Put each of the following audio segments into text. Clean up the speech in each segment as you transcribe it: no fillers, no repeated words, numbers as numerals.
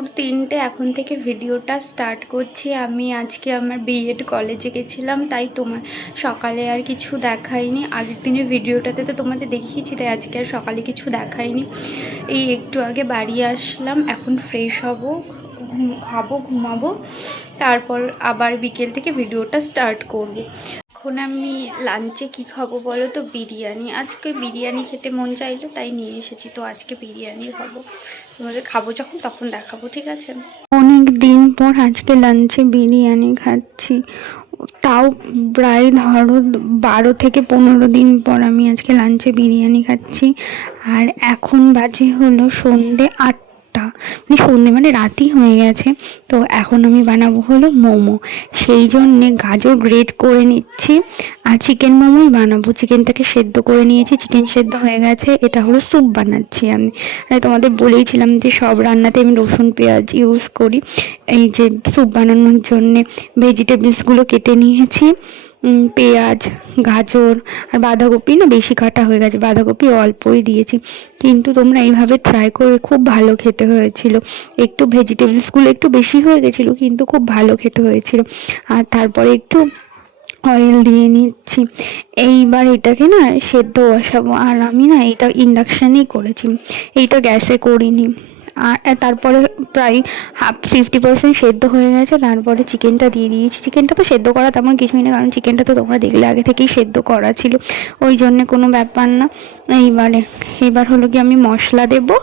দুপুর 3টে এখন থেকে ভিডিওটা স্টার্ট করছি। আমি আজকে আমার বিএড কলেজে গেছিলাম, তাই তোমার সকালে আর কিছু দেখাইনি। আগের দিনের ভিডিওটাতে তো তোমাদের দেখিয়েছি, তাই আজকে আর সকালে কিছু দেখাইনি। এই একটু আগে বাড়ি আসলাম, এখন ফ্রেশ হব, খাবো, ঘুমাবো, তারপর আবার বিকেল থেকে ভিডিওটা স্টার্ট করব। এখন আমি লাঞ্চে কি খাবো বলো তো? বিরিয়ানি। আজকে বিরিয়ানি খেতে মন চাইলো, তাই নিয়ে এসেছি। তো আজকে বিরিয়ানি খাবো, তোমাদের খাবো যখন তখন দেখাবো, ঠিক আছে? অনেক দিন পর আজকে লাঞ্চে বিরিয়ানি খাচ্ছি, তাও প্রায় ধরো 12 থেকে 15 দিন পর আমি আজকে লাঞ্চে বিরিয়ানি খাচ্ছি। আর এখন বাজে হলো সন্ধ্যে 8টা, মানে সন্ধ্যে মানে রাতই হয়ে গেছে। তো এখন আমি বানাবো হলো মোমো, সেই জন্যে গাজর গ্রেট করে নিচ্ছি। আর চিকেন মোমোই বানাবো, চিকেনটাকে সেদ্ধ করে নিয়েছি, চিকেন সেদ্ধ হয়ে গেছে। এটা হলো স্যুপ বানাচ্ছি আমি। তোমাদের বলেইছিলাম যে সব রান্নাতে আমি রসুন পেঁয়াজ ইউজ করি। এই যে স্যুপ বানানোর জন্যে ভেজিটেবলসগুলো কেটে নিয়েছি, পেঁয়াজ, গাজর আর বাঁধাকপি না বেশি কাটা হয়ে গেছে, বাঁধাকপি অল্পই দিয়েছি। কিন্তু তোমরা এইভাবে ট্রাই করে, খুব ভালো খেতে হয়েছিল। একটু ভেজিটেবলসগুলো একটু বেশি হয়ে গেছিলো, কিন্তু খুব ভালো খেতে হয়েছিল। আর তারপরে একটু অয়েল দিয়ে নিচ্ছি। এইবার এটাকে না সেদ্ধ বসাবো। আর আমি না এটা ইন্ডাকশানেই করেছি, এইটা গ্যাসে করিনি। আর তারপরে প্রায় 50% সেদ্ধ হয়ে গেছে। তারপরে চিকেনটা দিয়ে দিয়েছি। চিকেনটা তো সেদ্ধ করা তেমন কিছুই না, কারণ চিকেনটা তো তোমরা দেখলে আগে থেকেই সেদ্ধ করা ছিল, ওই জন্যে কোনো ব্যাপার না। এবার হলো কি আমি মশলা দেবো।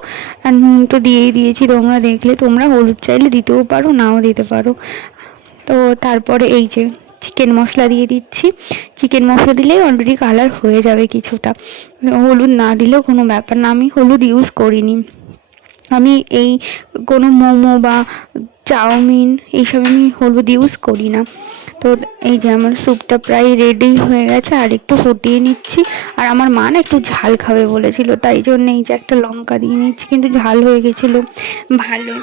আর নুন তো দিয়েই দিয়েছি, তোমরা দেখলে। তোমরা হলুদ চাইলে দিতেও পারো, নাও দিতে পারো। তো তারপরে এই যে চিকেন মশলা দিয়ে দিচ্ছি। চিকেন মশলা দিলেই অলরেডি কালার হয়ে যাবে কিছুটা, হলুদ না দিলেও কোনো ব্যাপার না। আমি হলুদ ইউজ করিনি, আমি এই কোনো মোমো বা চাউমিন এইসব আমি হলুদ ইউজ করি না। তো এই যে আমার স্যুপটা প্রায় রেডি হয়ে গেছে, আর একটু ফুটিয়ে নিচ্ছি। আর আমার মা না একটু ঝাল খাবে বলেছিল, তাই জন্য এই যে একটা লঙ্কা দিয়ে নিচ্ছি, কিন্তু ঝাল হয়ে গেছিলো ভালো,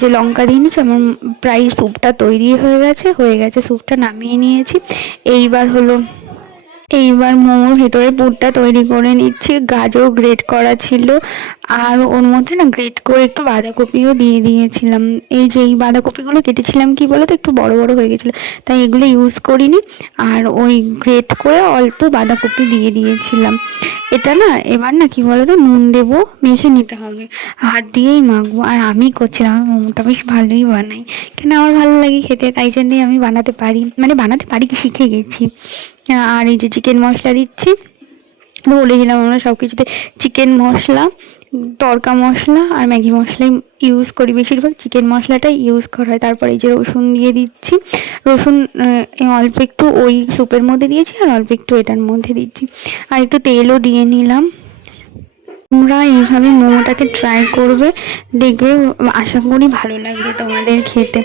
যে লঙ্কা দিয়ে নিচ্ছি। আমার প্রায় স্যুপটা তৈরি হয়ে গেছে, স্যুপটা নামিয়ে নিয়েছি। এইবার মোমোর ভেতরে পুরটা তৈরি করে নিচ্ছি। গাজর গ্রেট করা ছিল, আর ওর মধ্যে না গ্রেট করে একটু বাঁধাকপিও দিয়ে দিয়েছিলাম। এই বাঁধাকপিগুলো কেটেছিলাম কি বলো তো, একটু বড় বড় হয়ে গেছিলো, তাই এগুলো ইউজ করিনি। আর ওই গ্রেট করে অল্প বাঁধাকপি দিয়ে দিয়েছিলাম। এটা না এবার না কি বলো তো, নুন দেবো, মেখে নিতে হবে, হাত দিয়েই মাখবো। আর আমি করছিলাম, আমার মোমোটা বেশ ভালোই বানাই, কেন আমার ভালো লাগে খেতে, তাই জন্যই আমি বানাতে পারি কি, শিখে গেছি। আর এই যে চিকেন মশলা দিচ্ছি, বলেছিলাম আমরা সব কিছুতে চিকেন মশলা, তড়কা মশলা আর ম্যাগি মশলাই ইউজ করি, বেশিরভাগ চিকেন মশলাটাই ইউজ করা হয়। তারপরে এই যে রসুন দিয়ে দিচ্ছি, রসুন অল্প একটু ওই স্যুপের মধ্যে দিয়েছি, আর অল্প একটু এটার মধ্যে দিচ্ছি, আর একটু তেলও দিয়ে নিলাম। তোমরা এইভাবে মোমোটাকে ট্রাই করবে, দেখবে আশা করি ভালো লাগবে তোমাদের খেতে।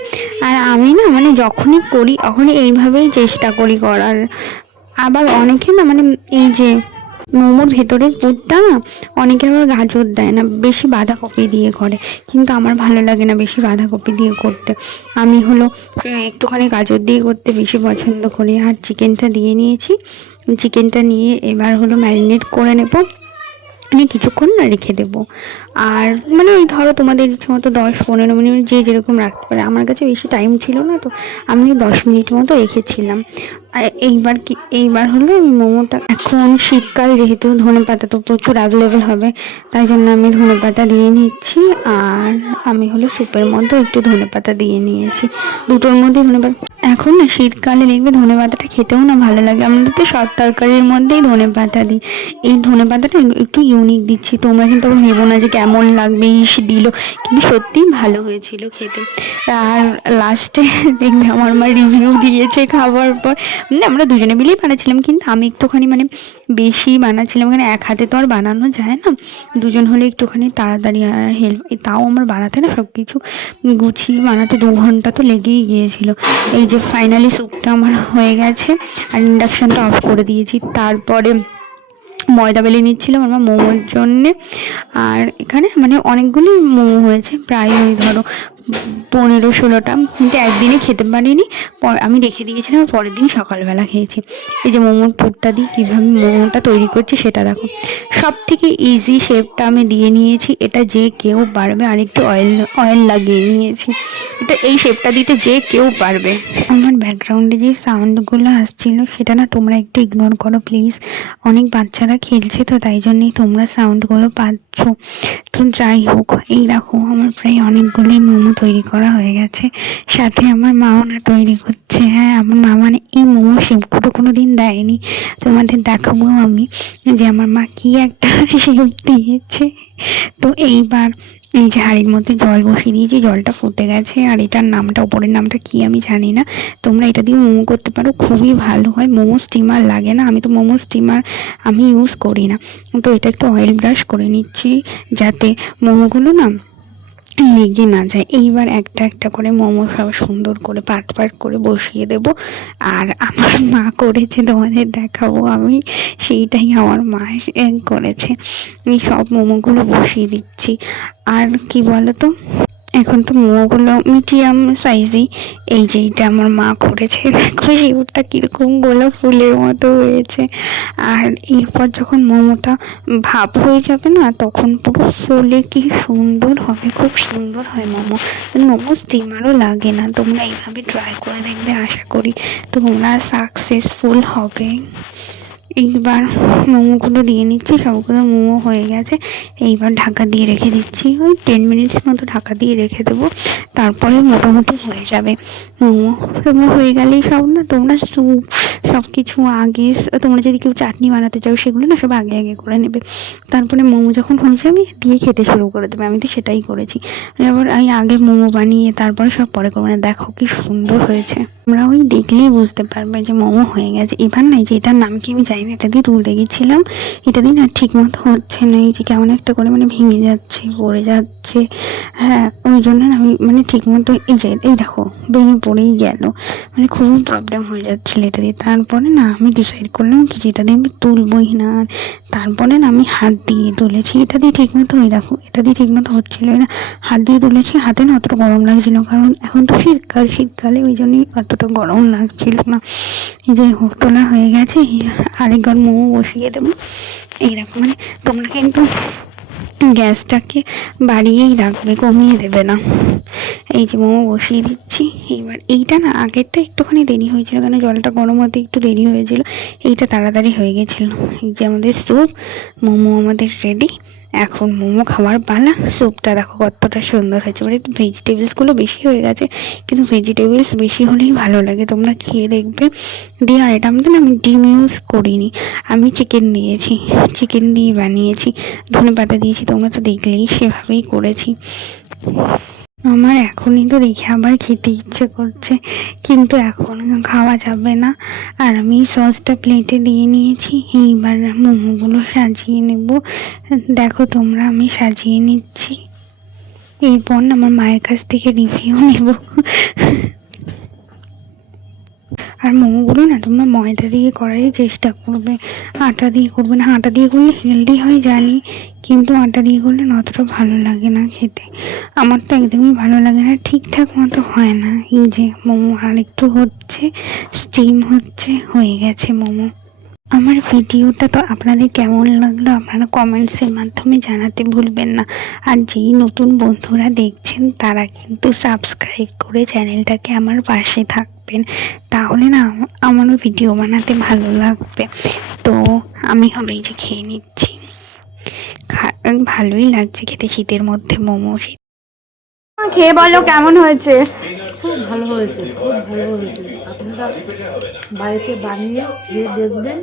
আর আমি না যখনই করি তখনই এইভাবেই চেষ্টা করি করার। আবার অনেকে না এই যে মোমোর ভেতরের পুরটা না অনেকে আবার গাজর দেয় না, বেশি বাঁধাকপি দিয়ে করে, কিন্তু আমার ভালো লাগে না বেশি বাঁধাকপি দিয়ে করতে। আমি হলো একটুখানি গাজর দিয়ে করতে বেশি পছন্দ করি। আর চিকেনটা দিয়ে নিয়েছি, চিকেনটা নিয়ে এবার হলো ম্যারিনেট করে নেব, কিছুক্ষণ না রেখে দেবো। আর ওই ধরো তোমাদের ইচ্ছে মতো 10-15 মিনিট যে যেরকম রাখতে পারে। আমার কাছে বেশি টাইম ছিল না, তো আমি 10 মিনিট মতো রেখেছিলাম। এইবার হলো আমি মোমোটা, এখন শীতকাল যেহেতু ধনেপাতা তো প্রচুর অ্যাভেলেবেল হবে, তাই জন্য আমি ধনেপাতা দিয়ে নিচ্ছি। আর আমি হলো স্যুপের মধ্যে একটু ধনেপাতা দিয়ে নিয়েছি, দুটোর মধ্যেই ধনেপাতা। এখন না শীতকালে দেখবে ধনেপাতাটা খেতেও না ভালো লাগে। আমাদের তো সব তরকারির মধ্যেই ধনেপাতা দিই। এই ধনেপাতাটা একটু ইউনিক দিচ্ছি, তোমরা কিন্তু আবার ভেবো না যে কেমন লাগবে, দিল, কিন্তু সত্যিই ভালো হয়েছিল খেতে। আর লাস্টে দেখবে আমার মা রিভিউ দিয়েছে খাবার পর। আমরা দুজনে মিলেই বানাচ্ছিলাম, কিন্তু আমি একটুখানি বেশি বানাচ্ছিলাম, এক হাতে তো আর বানানো যায় না, দুজন হলে একটুখানি তাড়াতাড়ি আর হেল্প। তাও আমার বানাতে না সব কিছু গুছিয়ে বানাতে 2 ঘন্টা তো লেগেই গিয়েছিল। এই যে ফাইনালি স্যুপটা আমার হয়ে গেছে, আর ইন্ডাকশানটা অফ করে দিয়েছি। তারপরে ময়দা বেলে নিচ্ছিলাম আমার মোমোর জন্যে। আর এখানে অনেকগুলি মোমো হয়েছে, প্রায় ওই ধরো 15-16টা, কিন্তু একদিনে খেতে পারিনি। আমি রেখে দিয়েছিলাম, পরের দিন সকালবেলা খেয়েছি। এই যে মোমোর পুরটা দিয়ে কীভাবে মোমোটা তৈরি করছি সেটা দেখো। সব থেকে ইজি শেপটা আমি দিয়ে নিয়েছি, এটা যে কেউ পারবে। আর একটু অয়েল লাগিয়ে নিয়েছি, এটা এই শেপটা দিতে যে কেউ পারবে। আমার ব্যাকগ্রাউন্ডে যে সাউন্ডগুলো আসছিল সেটা না তোমরা একটু ইগনোর করো প্লিজ। অনেক বাচ্চারা খেলছে তো তাই জন্যই তোমরা সাউন্ডগুলো পাচ্ছ। তো যাই হোক, এই দেখো আমার প্রায় অনেকগুলোই মোমো তৈরি করা হয়ে গেছে। সাথে আমার মাও না তৈরি করছে। হ্যাঁ, আমার মা মানে এই মোমো শেপগুলো কোনো দিন দেয়নি, তোমাদের দেখাবো আমি যে আমার মা কি একটা শেপ দিয়েছে। তো এইবার এই যে হাঁড়ির মধ্যে জল বসিয়ে দিয়েছি, জলটা ফুটে গেছে। আর এটার নামটা, ওপরের নামটা কি আমি জানি না, তোমরা এটা দিয়ে মোমো করতে পারো, খুবই ভালো হয়। মোমো স্টিমার লাগে না, আমি তো মোমো স্টিমার আমি ইউজ করি না। তো এটা একটু অয়েল ব্রাশ করে নিচ্ছি যাতে মোমোগুলো না লেগে না যায়। এইবার একটা একটা করে মোমো সব সুন্দর করে পাট করে বসিয়ে দেব। আর আমার মা করেছে, তোমাদের দেখাবো আমি, সেইটাই আমার মা করেছে। এই সব মোমোগুলো বসিয়ে দিচ্ছি। আর কি বলো তো, এখন তো মোমোগুলো মিডিয়াম সাইজই। এই যে এইটা আমার মা করেছে, দেখো শিউরটা কীরকম গোলাপ ফুলের মতো হয়েছে। আর এরপর যখন মোমোটা ভাপ হয়ে যাবে না, তখন পুরো ফুলে কি সুন্দর হবে, খুব সুন্দর হয় মোমো। মোমো স্টিমারও লাগে না, তোমরা এইভাবে ট্রাই করে দেখবে, আশা করি তোমরা সাকসেসফুল হবে। এইবার মোমোগুলো দিয়ে নিচ্ছি, সবগুলো মোমো হয়ে গেছে। এইবার ঢাকা দিয়ে রেখে দিচ্ছি, ওই 10 মিনিটস মতো ঢাকা দিয়ে রেখে দেবো, তারপরে মোটামুটি হয়ে যাবে মোমো হয়ে গেলেই সব না তোমরা স্যুপ সব কিছু আগে, তোমরা যদি কেউ চাটনি বানাতে চাও সেগুলো না সব আগে আগে করে নেবে, তারপরে মোমো যখন হয়ে যাবে দিয়ে খেতে শুরু করে দেবে। আমি তো সেটাই করেছি, এবার আমি আগে মোমো বানিয়ে তারপরে সব পরে করবো না। দেখো কি সুন্দর হয়েছে, তোমরা ওই দেখলেই বুঝতে পারবে যে মোমো হয়ে গেছে। এবার নাই যে এটার নাম কি আমি জানি না, এটা দিয়ে তুলতে গেছিলাম, এটা দিয়ে না ঠিক মতো হচ্ছে না, এই যে কেমন একটা করে মানে ভেঙে যাচ্ছে, পড়ে যাচ্ছে। হ্যাঁ, ওই জন্য না আমি মানে ঠিক মতো এই দেখো ভেঙে পড়েই গেল, মানে খুবই প্রবলেম হয়ে যাচ্ছিলো এটা দিয়ে। তারপরে না আমি ডিসাইড করলাম কি যেটা দিয়ে আমি তুলবই না। আর তারপরে না আমি হাত দিয়ে তুলেছি, এটা দিয়ে ঠিক মতো, ওই দেখো এটা দিয়ে ঠিক মতো হচ্ছিলোই না, হাত দিয়ে তুলেছি। হাতে না অতটা গরম লাগছিল, কারণ এখন তো শীতকালে ওই জন্যই অতটা গরম লাগছিল না। এই যে তোলা হয়ে গেছে, আরেকবার মোমো বসিয়ে দেবো। এইরকম মানে তোমরা কিন্তু গ্যাসটাকে বাড়িয়েই রাখবে, কমিয়ে দেবে না। এই যে মোমো বসিয়ে দিচ্ছি। এইবার এইটা না আগেরটা একটুখানি দেরি হয়েছিল, কেন জলটা গরম হতে একটু দেরি হয়েছিল, এইটা তাড়াতাড়ি হয়ে গেছিলো। এই যে আমাদের স্যুপ, মোমো আমাদের রেডি। এখন মোমো খাওয়ার পালা। স্যুপটা দেখো কতটা সুন্দর হয়েছে, মানে একটু ভেজিটেবলসগুলো বেশি হয়ে গেছে, কিন্তু ভেজিটেবলস বেশি হলেই ভালো লাগে, তোমরা খেয়ে দেখবে। দিয়ে আর এটা আমি ডিম ইউজ করিনি, আমি চিকেন দিয়েছি, চিকেন দিয়ে বানিয়েছি, ধনেপাতা দিয়েছি, তোমরা তো দেখলেই সেভাবেই করেছি। আমার এখনই তো দেখে আবার খেতে ইচ্ছে করছে, কিন্তু এখন খাওয়া যাবে না। আর আমি সসটা প্লেটে দিয়ে নিয়েছি, এইবার মোমোগুলো সাজিয়ে নেব। দেখো তোমরা, আমি সাজিয়ে নিচ্ছি। এরপর আমার মায়ের কাছ থেকে রিভিউ নেব। আর মোমোগুলো না তোমরা ময়দা দিয়ে করারই চেষ্টা করবে, আটা দিয়ে করবে না। আটা দিয়ে করলে হেলদি হয় জানি, কিন্তু আটা দিয়ে করলে না অতটা ভালো লাগে না খেতে, আমার তো একদমই ভালো লাগে না, ঠিকঠাক মতো হয় না। এই যে মোমো আর একটু হচ্ছে, স্টিম হচ্ছে, হয়ে গেছে মোমো। আমার ভিডিওটা তো আপনাদের কেমন লাগলো আপনারা কমেন্টসের মাধ্যমে জানাতে ভুলবেন না। আর যেই নতুন বন্ধুরা দেখছেন তারা কিন্তু সাবস্ক্রাইব করে চ্যানেলটাকে আমার পাশে থাকবেন, তাহলে না আমারও ভিডিও বানাতে ভালো লাগবে। তো আমি হলো এই যে খেয়ে নিচ্ছি, ভালোই লাগছে খেতে, শীতের মধ্যে মোমো। খেয়ে বলো কেমন হয়েছে। খুব ভালো হয়েছে, খুব ভালো হয়েছে। আপনারা বাড়িতে বানিয়ে খেয়ে দেখবেন।